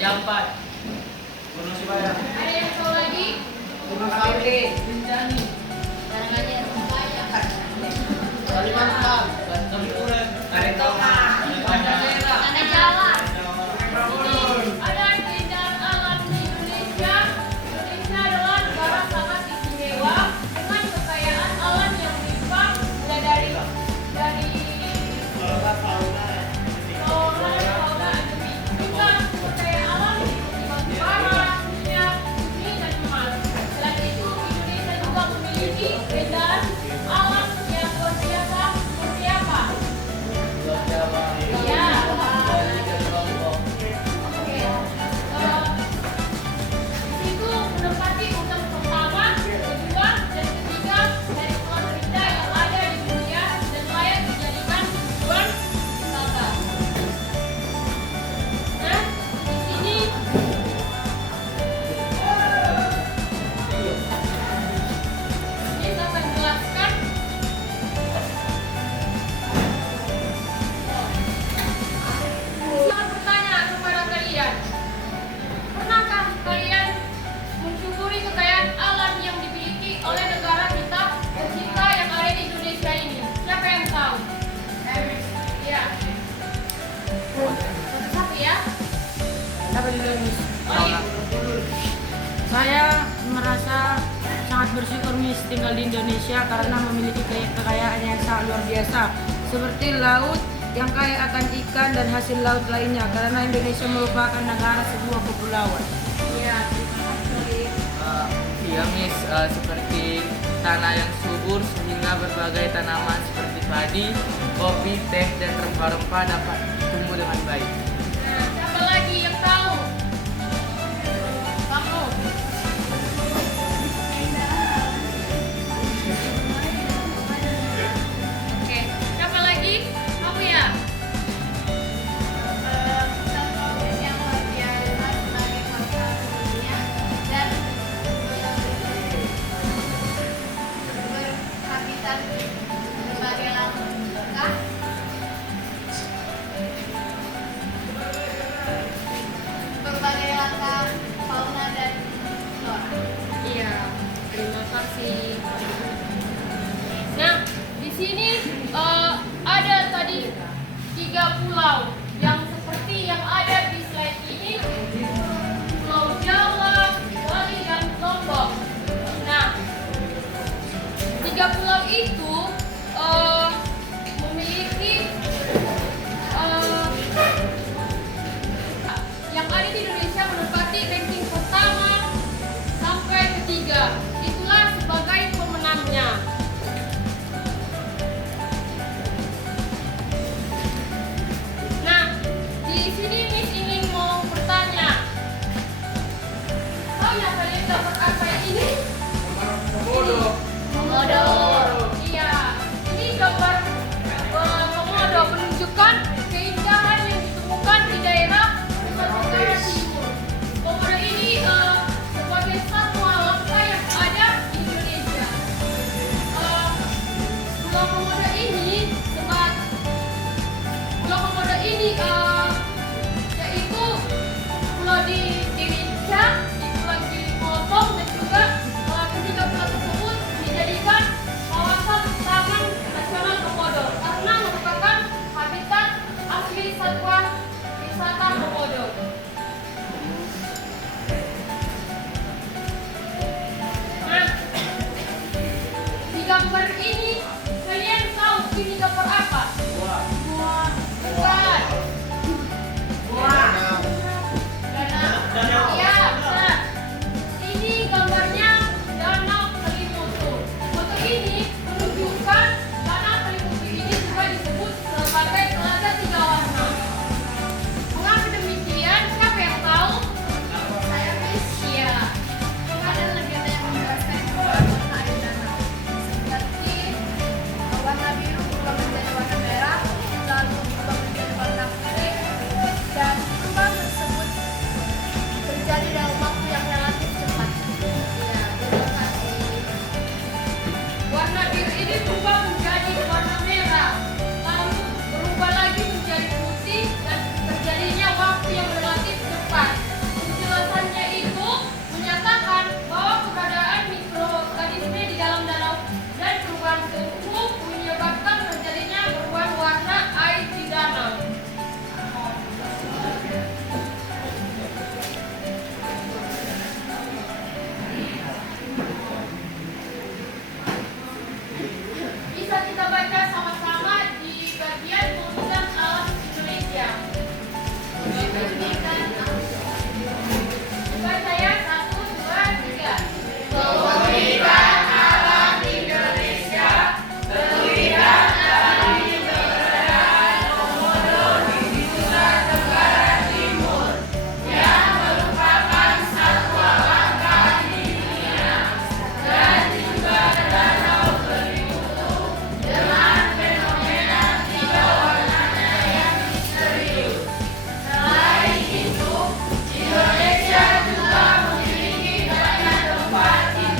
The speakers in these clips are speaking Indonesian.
Jampat. Gunung Sibayang. Ada yang tahu lagi? Gunung Kawi. Rinjani. Kalimantan. Banten Uren. Kalimantan. Tanah Jawa. Ada keindahan alam di Indonesia. Indonesia adalah negara sangat istimewa dengan kekayaan alam yang melimpah, mulai dari flora, fauna, endemik, juga kekayaan alam seperti batu bara, minyak, bumi, dan emas. Selain itu, Indonesia juga memiliki keindahan alam yang luar biasa seperti apa? Ya. Itu menempati urutan pertama, kedua, dan ketiga dari pulau terindah yang ada di dunia dan layak dijadikan tujuan wisata. Nah, di sini saya akan jelaskan. Saya bertanya kepada kalian, pernahkah kalian mensyukuri kekayaan alam yang dimiliki oleh negara kita tercinta yang ada di Indonesia ini? Siapa yang tahu? Ya. Satu ya. Dapat juga, Miss. Oh iya. Saya merasa sangat bersyukur, Miss, tinggal di Indonesia karena memiliki kekayaan yang sangat luar biasa seperti laut yang kaya akan ikan dan hasil laut lainnya karena Indonesia merupakan negara sebuah kepulauan. Iya, terima kasih. Iya, Miss, seperti tanah yang subur sehingga berbagai tanaman seperti padi, kopi, teh, dan rempah-rempah dapat tumbuh dengan baik. Nah, siapa lagi yang tahu? Kamu. Oke, siapa lagi? Kamu ya? Yang luar biasa sebagai kota dunia dan berhabitat berbagai langkah fauna dan flora. Iya, terima kasih. Nah, di sini ada tadi 3 pulau yang seperti yang ada di slide ini, Pulau Jawa, Bali, dan Lombok. Nah, 3 pulau itu memiliki yang ada di Indonesia menempati ranking pertama sampai ketiga. Itulah sebagai pemenangnya. Nah, di sini Miss ingin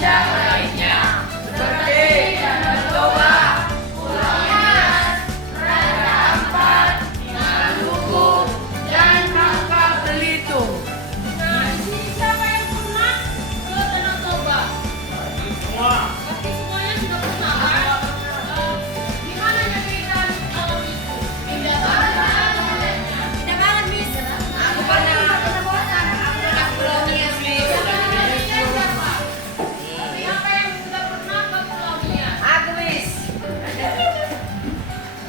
yang lainnya seperti Danau Toba, Pulau Nias, Raja Ampat, Maluku, dan Bangka Belitung. Nah, di sini siapa yang pernah ke Danau Toba? Semua. Pasti semuanya sudah pernah kan? Gimana keindahan alam itu? Indah banget. Indah banget, Miss. Aku pernah ke Pulau Nias, Miss. Siapa? Siapa yang sudah pernah ke Pulau Nias? Aku, Miss.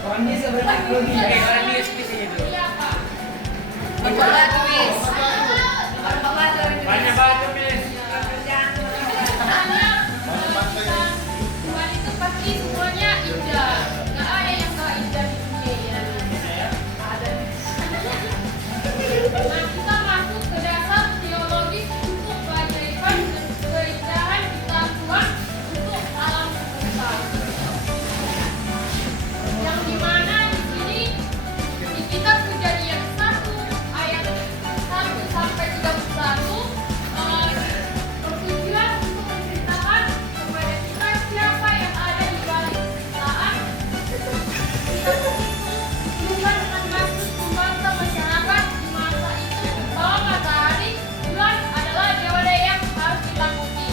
Roni sebenarnya Roni. Orang di SPC itu. Siapa? Banyak batu, Miss. Banyak batu, Miss. Tuhan itu pasti semuanya indah. Nggak ada yang nggak indah di dunia ya. Nah, kita masuk ke dasar teologis untuk keajaiban dan keindahan ciptaan Tuhan untuk alam semesta. Yang dimana di sini di kitab Kejadian 1 ayat 1 sampai 31 bertujuan untuk menceritakan kepada kita siapa yang ada di balik penciptaan. Kita begitu Tuhan dengan maksud membangsa masyarakat di masa itu bahwa matahari, bulan adalah dewa yang harus ditakuti.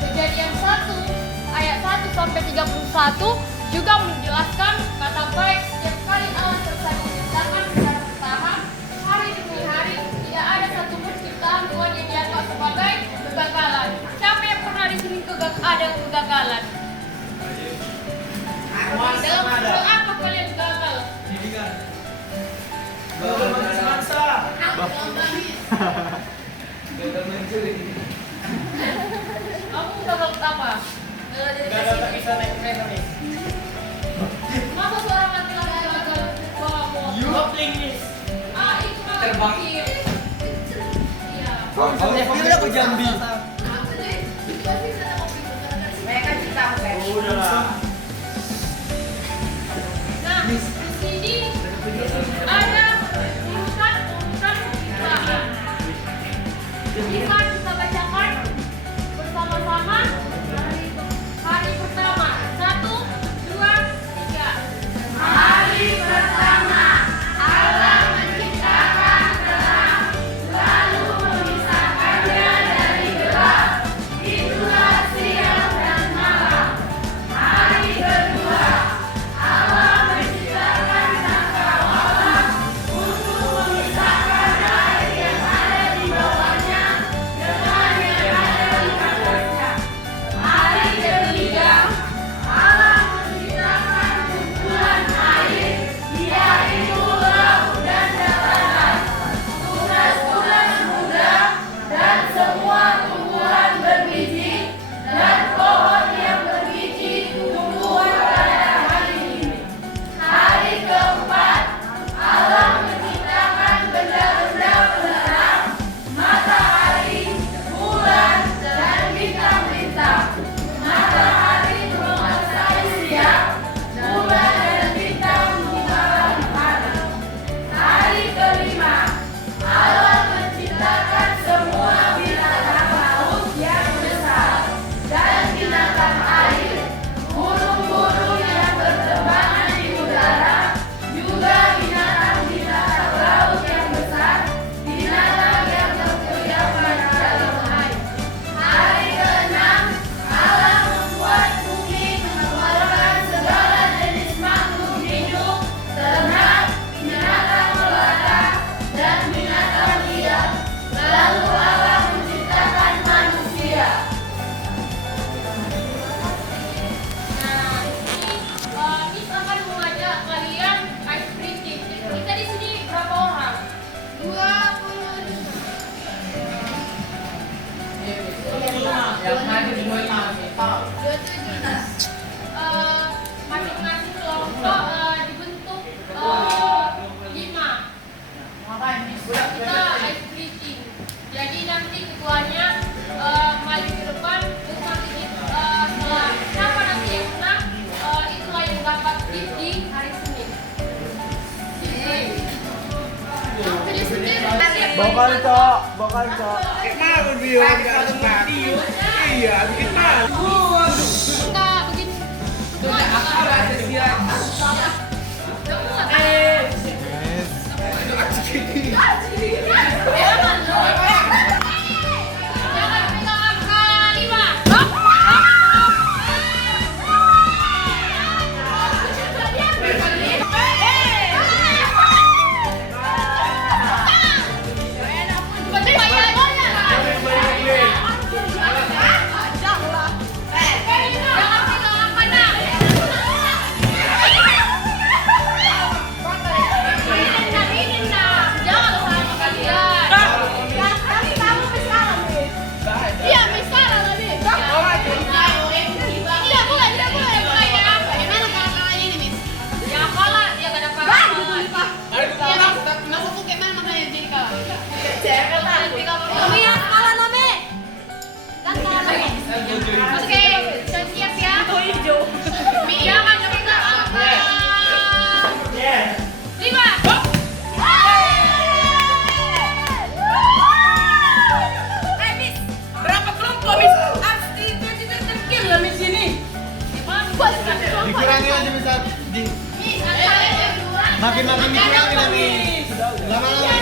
Kejadian 1 ayat 1 sampai 31 juga menjelaskan kata baik setiap kali Allah selesai menciptakan secara bertahap hari demi hari, tidak ada satupun ciptaan Tuhan yang dianggap sebagai kegagalan. Siapa yang pernah di sini ada kegagalan? Dalam hal apa kalian gagal? Gagal mangsa. Kamu gagal apa? Gagal tak bisa naik kereta, Miss. Masa seorang laki-laki gagal bawa motor? Kopling, Miss. Itu mah Terbang. kecil. Iya. Dia aku Jambi. Aku deh, juga sih bisa ngopi bener-bener. Mereka cinta Udah lah. Nah, di sini ada urutan penciptaan. Bisa kita bacakan bersama-sama. Hari pertama, 1, 2, 3. Hari pertama, Allah menciptakan terang, lalu memisahkannya dari gelap. Itulah siang dan malam. Hari kedua, Allah menciptakan cakrawala untuk memisahkan air yang ada di bawahnya dengan yang ada di atasnya. Hari ketiga, Allah menciptakan kumpulan air, yaitu laut dan daratan, tunas-tunas muda, dan semua tumbuhan berbiji, dan pohon yang berbiji tumbuhan pada hari ini. Hari keempat, Allah menciptakan benda-benda penerang, matahari, bulan, dan bintang-bintang. Matahari menguasai siang, bulan dan bintang menguasai hari. Hari kelima, Allah menciptakan semua binatang laut yang besar dan binatang air, burung-burung yang berterbangan di udara, juga binatang-binatang laut yang besar, binatang yang berkeliaran di dalam air. Hari keenam, Allah membuat bumi mengeluarkan segala jenis makhluk hidup, ternak, binatang melata, dan binatang liar. Lalu Allah menciptakan manusia. Nah, di sini Miss akan mengajak kalian ice breathing. Kita di sini berapa orang? 25. Yang hadir semua 27. Masing-masing kelompok dibentuk 5. Kita ice breathing. Jadi nanti ketuanya maju ke depan terus nanti setelah siapa nanti yang menang itulah yang dapat gift di hari Senin. Jadi sendiri. Bakal, Cok. Bakal, Cok. Kayak mau video. Iya, bikin malu. Enggak, begini. Jangan pegang angka 5. Oke, siap ya. Jangan pegang angka 5. Berapa kelompok, Miss? Harus dipikir ya, Miss ini. Dikurangi aja bisa di Miss, angka yang kedua. makin dikurangin nih. Lama-lama